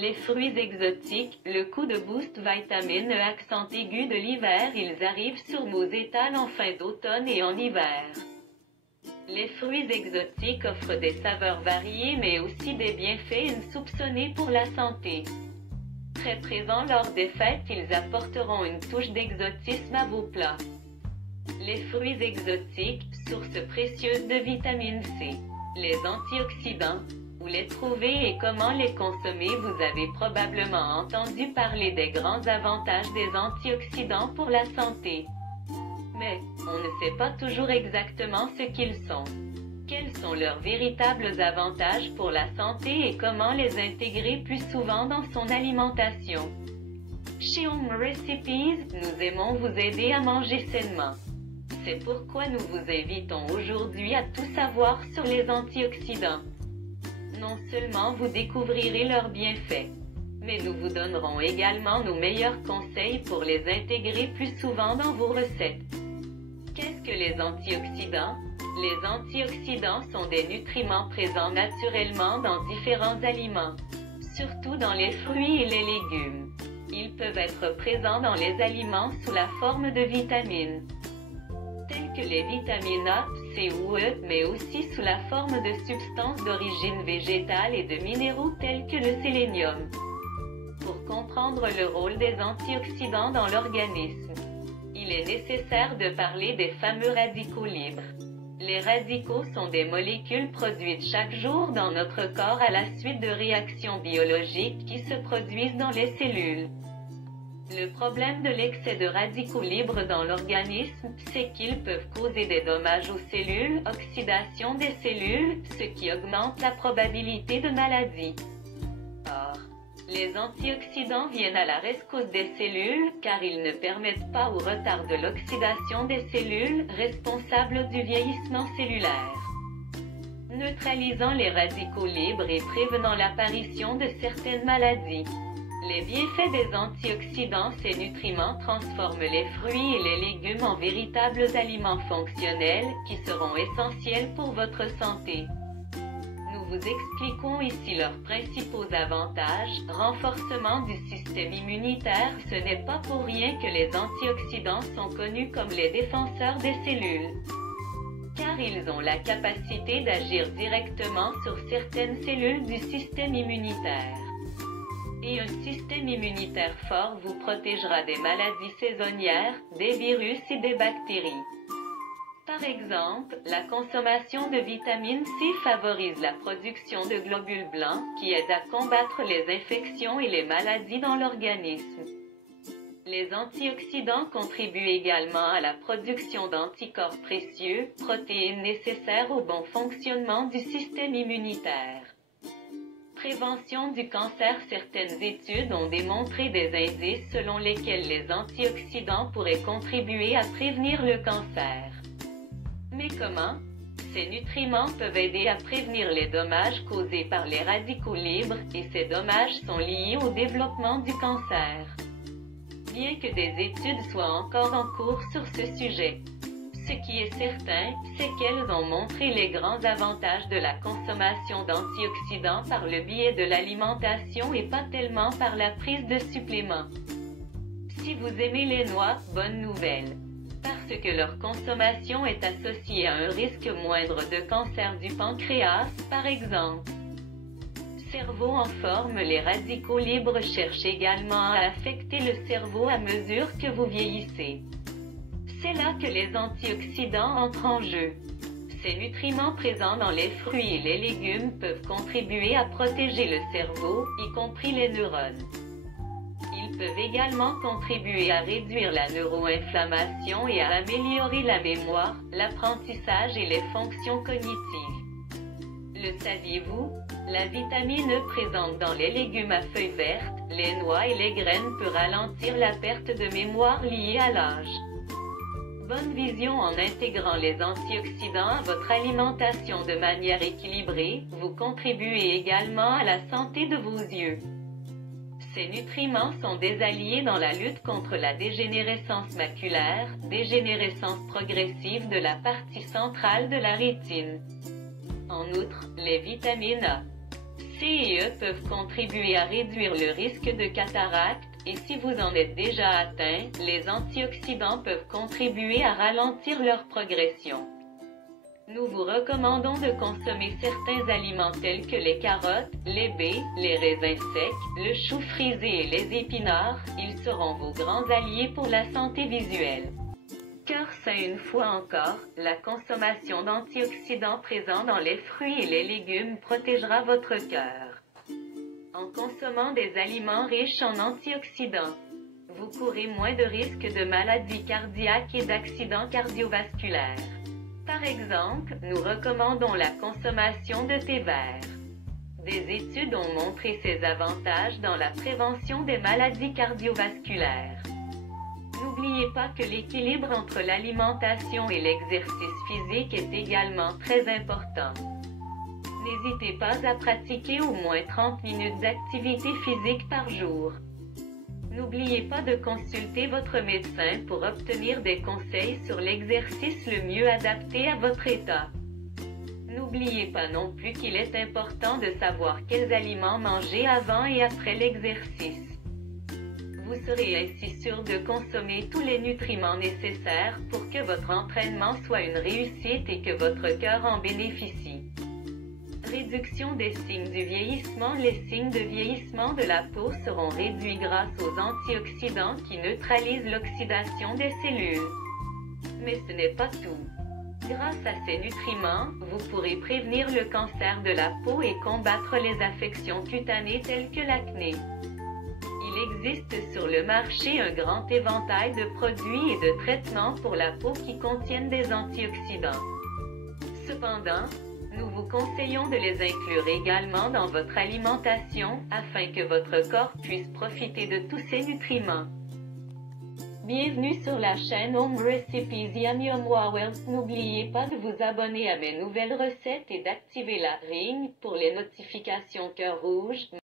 Les fruits exotiques, le coup de boost vitamine E accent aigu de l'hiver, ils arrivent sur nos étals en fin d'automne et en hiver. Les fruits exotiques offrent des saveurs variées mais aussi des bienfaits insoupçonnés pour la santé. Très présents lors des fêtes, ils apporteront une touche d'exotisme à vos plats. Les fruits exotiques, source précieuse de vitamine C. Les antioxydants. Où les trouver et comment les consommer? Vous avez probablement entendu parler des grands avantages des antioxydants pour la santé. Mais, on ne sait pas toujours exactement ce qu'ils sont. Quels sont leurs véritables avantages pour la santé et comment les intégrer plus souvent dans son alimentation? Chez Home Recipes, nous aimons vous aider à manger sainement. C'est pourquoi nous vous invitons aujourd'hui à tout savoir sur les antioxydants. Non seulement vous découvrirez leurs bienfaits, mais nous vous donnerons également nos meilleurs conseils pour les intégrer plus souvent dans vos recettes. Qu'est-ce que les antioxydants? Les antioxydants sont des nutriments présents naturellement dans différents aliments, surtout dans les fruits et les légumes. Ils peuvent être présents dans les aliments sous la forme de vitamines, telles que les vitamines A, C ou E, mais aussi sous la forme de substances d'origine végétale et de minéraux tels que le sélénium. Pour comprendre le rôle des antioxydants dans l'organisme, il est nécessaire de parler des fameux radicaux libres. Les radicaux sont des molécules produites chaque jour dans notre corps à la suite de réactions biologiques qui se produisent dans les cellules. Le problème de l'excès de radicaux libres dans l'organisme, c'est qu'ils peuvent causer des dommages aux cellules, oxydation des cellules, ce qui augmente la probabilité de maladie. Or, les antioxydants viennent à la rescousse des cellules, car ils ne permettent pas ou retardent l'oxydation des cellules, responsables du vieillissement cellulaire, neutralisant les radicaux libres et prévenant l'apparition de certaines maladies. Les bienfaits des antioxydants. Ces nutriments transforment les fruits et les légumes en véritables aliments fonctionnels, qui seront essentiels pour votre santé. Nous vous expliquons ici leurs principaux avantages. Renforcement du système immunitaire. Ce n'est pas pour rien que les antioxydants sont connus comme les défenseurs des cellules, car ils ont la capacité d'agir directement sur certaines cellules du système immunitaire. Et un système immunitaire fort vous protégera des maladies saisonnières, des virus et des bactéries. Par exemple, la consommation de vitamine C favorise la production de globules blancs, qui aident à combattre les infections et les maladies dans l'organisme. Les antioxydants contribuent également à la production d'anticorps précieux, protéines nécessaires au bon fonctionnement du système immunitaire. Prévention du cancer. Certaines études ont démontré des indices selon lesquels les antioxydants pourraient contribuer à prévenir le cancer. Mais comment? Ces nutriments peuvent aider à prévenir les dommages causés par les radicaux libres, et ces dommages sont liés au développement du cancer. Bien que des études soient encore en cours sur ce sujet, ce qui est certain, c'est qu'elles ont montré les grands avantages de la consommation d'antioxydants par le biais de l'alimentation et pas tellement par la prise de suppléments. Si vous aimez les noix, bonne nouvelle, parce que leur consommation est associée à un risque moindre de cancer du pancréas, par exemple. Cerveau en forme. Les radicaux libres cherchent également à affecter le cerveau à mesure que vous vieillissez. C'est là que les antioxydants entrent en jeu. Ces nutriments présents dans les fruits et les légumes peuvent contribuer à protéger le cerveau, y compris les neurones. Ils peuvent également contribuer à réduire la neuroinflammation et à améliorer la mémoire, l'apprentissage et les fonctions cognitives. Le saviez-vous? La vitamine E présente dans les légumes à feuilles vertes, les noix et les graines peut ralentir la perte de mémoire liée à l'âge. Bonne vision. En intégrant les antioxydants à votre alimentation de manière équilibrée, vous contribuez également à la santé de vos yeux. Ces nutriments sont des alliés dans la lutte contre la dégénérescence maculaire, dégénérescence progressive de la partie centrale de la rétine. En outre, les vitamines A, C et E peuvent contribuer à réduire le risque de cataracte, et si vous en êtes déjà atteint, les antioxydants peuvent contribuer à ralentir leur progression. Nous vous recommandons de consommer certains aliments tels que les carottes, les baies, les raisins secs, le chou frisé et les épinards, ils seront vos grands alliés pour la santé visuelle. Cœur sain une fois encore, la consommation d'antioxydants présents dans les fruits et les légumes protégera votre cœur. En consommant des aliments riches en antioxydants, vous courez moins de risques de maladies cardiaques et d'accidents cardiovasculaires. Par exemple, nous recommandons la consommation de thé vert. Des études ont montré ses avantages dans la prévention des maladies cardiovasculaires. N'oubliez pas que l'équilibre entre l'alimentation et l'exercice physique est également très important. N'hésitez pas à pratiquer au moins 30 minutes d'activité physique par jour. N'oubliez pas de consulter votre médecin pour obtenir des conseils sur l'exercice le mieux adapté à votre état. N'oubliez pas non plus qu'il est important de savoir quels aliments manger avant et après l'exercice. Vous serez ainsi sûr de consommer tous les nutriments nécessaires pour que votre entraînement soit une réussite et que votre cœur en bénéficie. Réduction des signes du vieillissement. Les signes de vieillissement de la peau seront réduits grâce aux antioxydants qui neutralisent l'oxydation des cellules. Mais ce n'est pas tout. Grâce à ces nutriments, vous pourrez prévenir le cancer de la peau et combattre les affections cutanées telles que l'acné. Il existe sur le marché un grand éventail de produits et de traitements pour la peau qui contiennent des antioxydants. Cependant, nous vous conseillons de les inclure également dans votre alimentation, afin que votre corps puisse profiter de tous ces nutriments. Bienvenue sur la chaîne Home Recipes Yum Wealth. N'oubliez pas de vous abonner à mes nouvelles recettes et d'activer la ring pour les notifications cœur rouge.